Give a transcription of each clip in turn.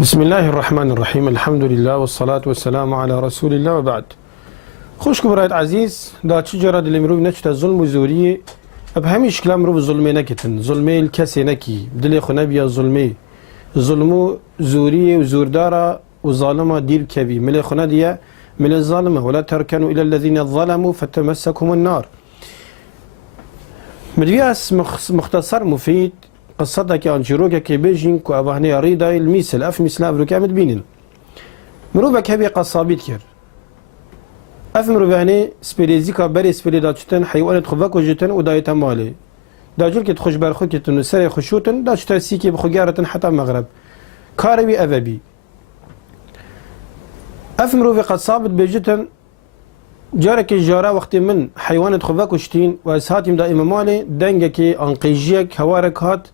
بسم الله الرحمن الرحيم الحمد لله والصلاة والسلام على رسول الله وبعد. خوش كبرات عزيز دا تجرد اللي مروي نشتا ظلم وزوري بهميش كلام مروي ظلمي نكتن ظلمي الكسي نكي بدلي خنبيا ظلمي ظلمو زوري وزوردارا وظالمة دير كبي ملي خنادية من الظالمة ولا تركنوا إلى الذين ظلموا فتمسكهم النار. مدياس مختصر مفيد قصتك أنجروكا كي بيجين كو أبهني ريدا المثل أف مثل أفروكا مدبينين مروبك هبي قصابيت كير أف مروبهني سبيليزيكا بري سبيلي داتشتن حيوانت خفاكو جتن ودايتا مالي داجول كي تخش بارخو كتن وسري خشوتن داشتا سيكي بخجارة حتى مغرب كاروي أبابي أف مروبي قصابت بيجتن جارك الجارة وقت من حيوانت خفاكو شتين وأسهاتهم دائما مالي دنجكي أنقيجيك هوارك هات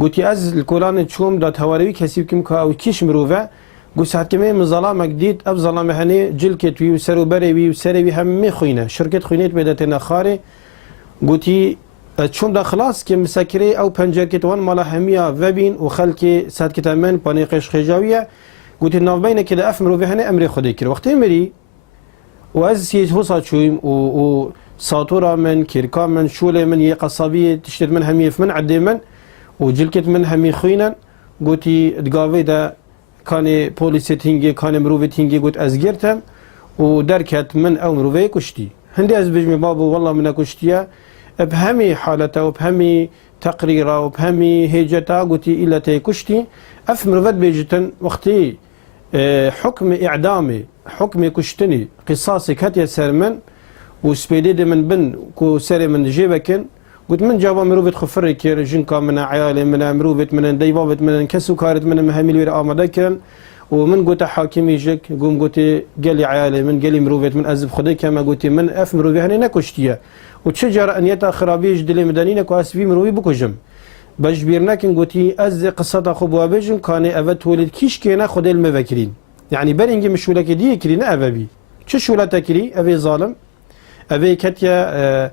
قلت از القرآن تشوم دات هواروي كسيب كم كاو كيش مروفة قلت ساعت كمية من ظلام جديد أب ظلام هني جلكت وي وسرو بري وسري هم خوينة شركة خوينات بدأتنا خاري قلت تشوم دا خلاص كم مسكري أو بنجركت وان مالا همية فبين وخلكي ساعت كتامن بانيقش خجاوية قلت الناف بين كده أفمرو هني أمري خديكر وقت مري وأز سيد هو صاتشويم و ساطورة من كيركا من شولة من يقصابية تشتت من همية من عدي من وجلكت من همي خوينا قلتي دقاوي دا كان بوليسي تينجي كان مروفي تينجي قلت أزجرتم ودركت من أو مروفي كشتي هندي أزبجمي بابو والله من كشتيا بهمي حالته وبهمي تقريره وبهمي هيجته قلتي إلا تي كشتي أف مروفت بيجتن وقتي حكم إعدامي حكم كشتني قصاصي كاتيا سرمن وسبيدي من بن كو سري من جيبكن قلت من جابا مروفت خفري كير جنكا من عيالي من مروفت من ديبابت من كسو كارت من مهمي الوير آمادا كرن ومن قلت حاكمي جك قوم قلت قالي عيالي من قالي مروفت من أزب خدي كما قلت من أف مروفي هني نكشتيا وتشجر أن يتأخر بيج دلي مدانينا كو أسفي مروفي بكجم بجبيرناكن قلت أز قصة خبوا بيجن كان أفت ولد كيش كينا خدي المفكرين يعني برنجي مشولك دي كرينا أفبي شو لا تكري أفي ظالم أفي كتيا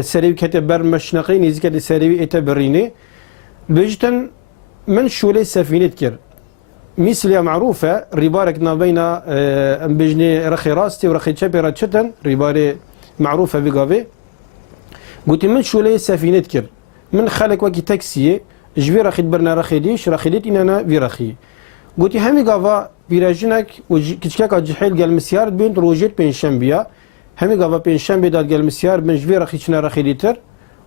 سريو كتب برمشنقي نزكت سريو إتبريني بجتن من شولي سفينة كر مثل معروفة ربارك بين بجني رخي راستي ورخي شبيرة شتن رباري معروفة بقابي قلت من شولي سفينة كر من خلق وكي تاكسي جبي رخي برنا رخي ديش رخي ديت إننا في رخي قلت همي قافا بيراجنك وكتشكاك جحيل قال مسيار بين روجيت بين شنبيا همي قافا بين شنبي داد قال مسيار بين جبي رخي شنا رخي ديتر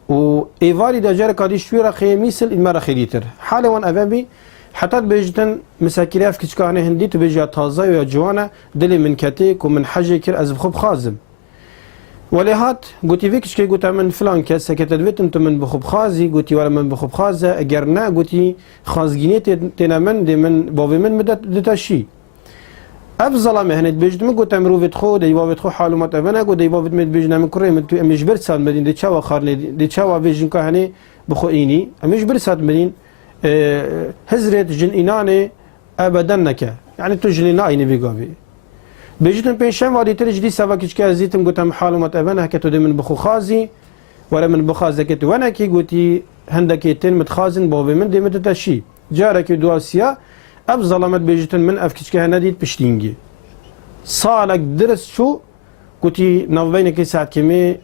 و ايفاري دا جارك هادي شوي رخي مثل إما رخي ديتر حالة وان أفامي حتى بيجتن مساكريا في كتشكاهني هندي تبيجي تازا ويا جوانا دلي من كاتيك ومن حاجة كير أزب خب خازم ولهات قلت فيك شكي قلت من فلان كاس سكتت بيت انت من بخب خازي قلت ولا من بخب خازة اجرنا قلت خازجيني تنا من دي من بابي من مدت دتاشي افضل ما هنت بيجد من قلت مروفت خو دي بابت خو حالومات افنا قلت دي بابت مد بيجنا من كوري من مش برسات مدين دي تشاوا خارني دي تشاوا بيجن كهني بخو ايني مش برسات مدين هزرت جن اناني ابدا نكا يعني تجلينا ايني بيقابي بيجتن بيشان وادي ترجدي سوا كيشكا زيتم قلتم حالومات افنا هكتو دي من بخو خازي ولا من بخازة كتو وانا كي قلتي هندكي تن متخازن بابي من دي متتاشي جارك دواسيا اب ظلمت بيجتن من اف كيشكا هنديت بشتينجي صالك درس شو قلتي نوبينك ساعت كمي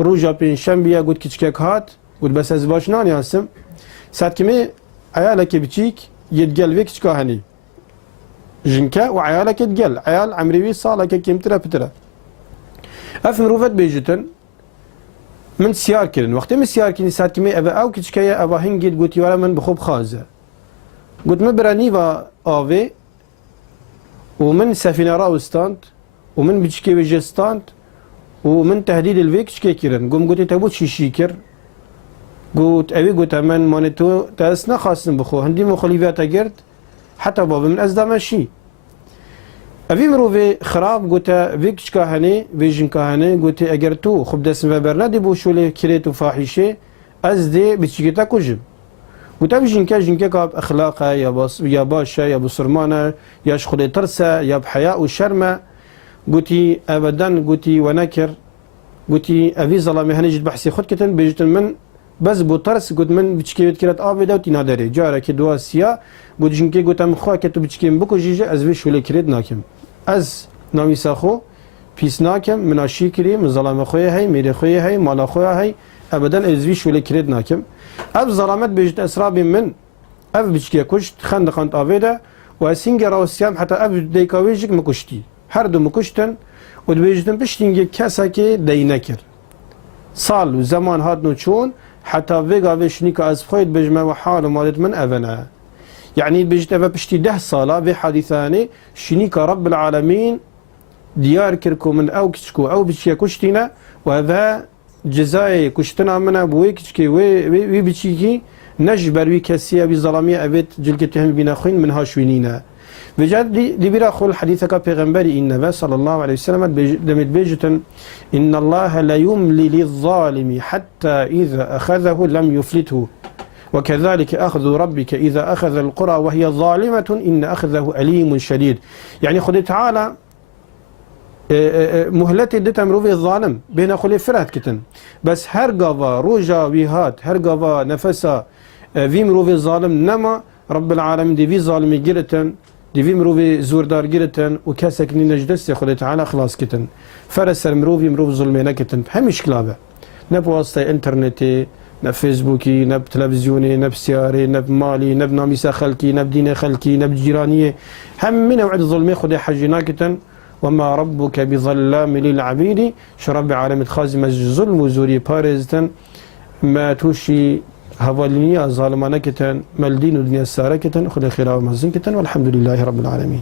روجا بيشان بيا قلت كيشكا هات قلت بس ازباش نان ياسم ساعت كمي عيالك بتشيك يتقل فيك كيشكا هني جنكا وعيالك تقل عيال عمريوي صالك كيم ترى بترى اف مروفت بيجتن من سيار كرن وقت من سيار كرن ساعت كمي ابا او كيشكايا ابا هنجد قلت ولا من بخوب خازه قلت مبرانيفا آوي ومن سفينة راوستانت ومن بتشكي وجستانت ومن تهديد الفيك شكي كيرن قوم قلت تبوت شي شيكر قلت أبي قلت من مانتو تاسنا خاصن بخو هندي مخالفات قرد حتى بابا من أزدا ماشي أبي مروفي خراب قلت فيك شكاهني فيجن كاهني قلت أجرتو خب دسم فبرنا دي بوشولي كريتو فاحشة أزدي بتشكي تاكوجب قلت أبي جنكا كاب أخلاقه يا باشا يا بصرمانة يا شخلي ترسة يا بحياء وشرمة قلتي أبدا قلتي ونكر قلتي أبي ظلامي هنجد بحسي خد كتن بيجتن من بس بو ترس قلت من بتشكيت كرات آبي دا وتنادري جارة كدوا سيا قلت جنكي قلت أم خوا كتو بتشكيم بكو جيجا أز بيش ولا كريد ناكم أز نامي ساخو بيس ناكم من أشي كري من ظلام خويا هاي ميري خويا هاي مالا خويا هاي أبدا أز بيش ولا كريد ناكم أب ظلامات بيجت أسرابي من أب بتشكي كشت خندقانت آبي دا وأسينجا راوسيام حتى أب ديكاويجك مكشتي هردو مكشتن ودبيجتن بشتينجي كاساكي دينكر صال وزمان هادنو تشون حتى فيغا فيشنيكا از خويت بجمع وحال مالت من أفنا يعني بيجت أفا بشتي 10 صالة في حديثاني شنيكا رب العالمين ديار كركو من أو كشكو أو بشيا كشتنا وهذا جزاي كشتنا منا بوي كشكي وي بشيكي نجبر وي كاسيا بظلامية أبيت جلكتهم بنا خوين من هاشوينينا بجد دي بيرا خول حديثك بيغمبري النبي صلى الله عليه وسلم دمت بيجتن إن الله لا يملي للظالم حتى إذا أخذه لم يفلته وكذلك أخذ ربك إذا أخذ القرى وهي ظالمة إن أخذه أليم شديد يعني خذ تعالى مهلتي دي تمروفي الظالم بين خلي فرهت كتن بس هرقافا روجا ويهات هرقافا نفسا في مروفي الظالم نما رب العالمين دي في ظالم جرتن دي في مروفي زوردار جرتن وكاسك نجدس خلي تعالى خلاص كتن فرس مروفي مروف ظلمينا كتن همش كلابه نب واسطة انترنتي نب فيسبوكي نب تلفزيوني نب سياري نب مالي نب ناميسا خلكي نب دين خلكي نب جيرانية هم من وعد ظلمي خدي حجنا كتن وما ربك بظلام للعبيد شرب عالم خازم الظلم وزوري بارزتن ما توشي هفالينيا ظالمانا كتن مالدين ودنيا السارة كتن خدي خيرا ومزين كتن والحمد لله رب العالمين